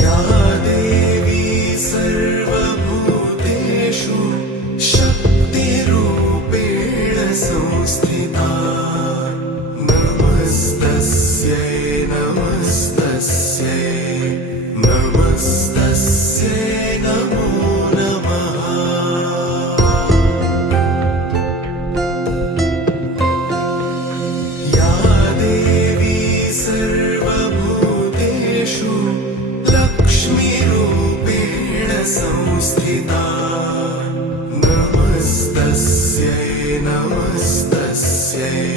या देवी सर्वभूतेषु शक्तिरूपेण संस्थिता नमस्तस्यै नमस्तस्यै नमस्तस्यै नमो नमः। या देवी सर्वभूतेषु लक्ष्मीरूपेण संस्थिता नमस्तस्यै नमस्तस्यै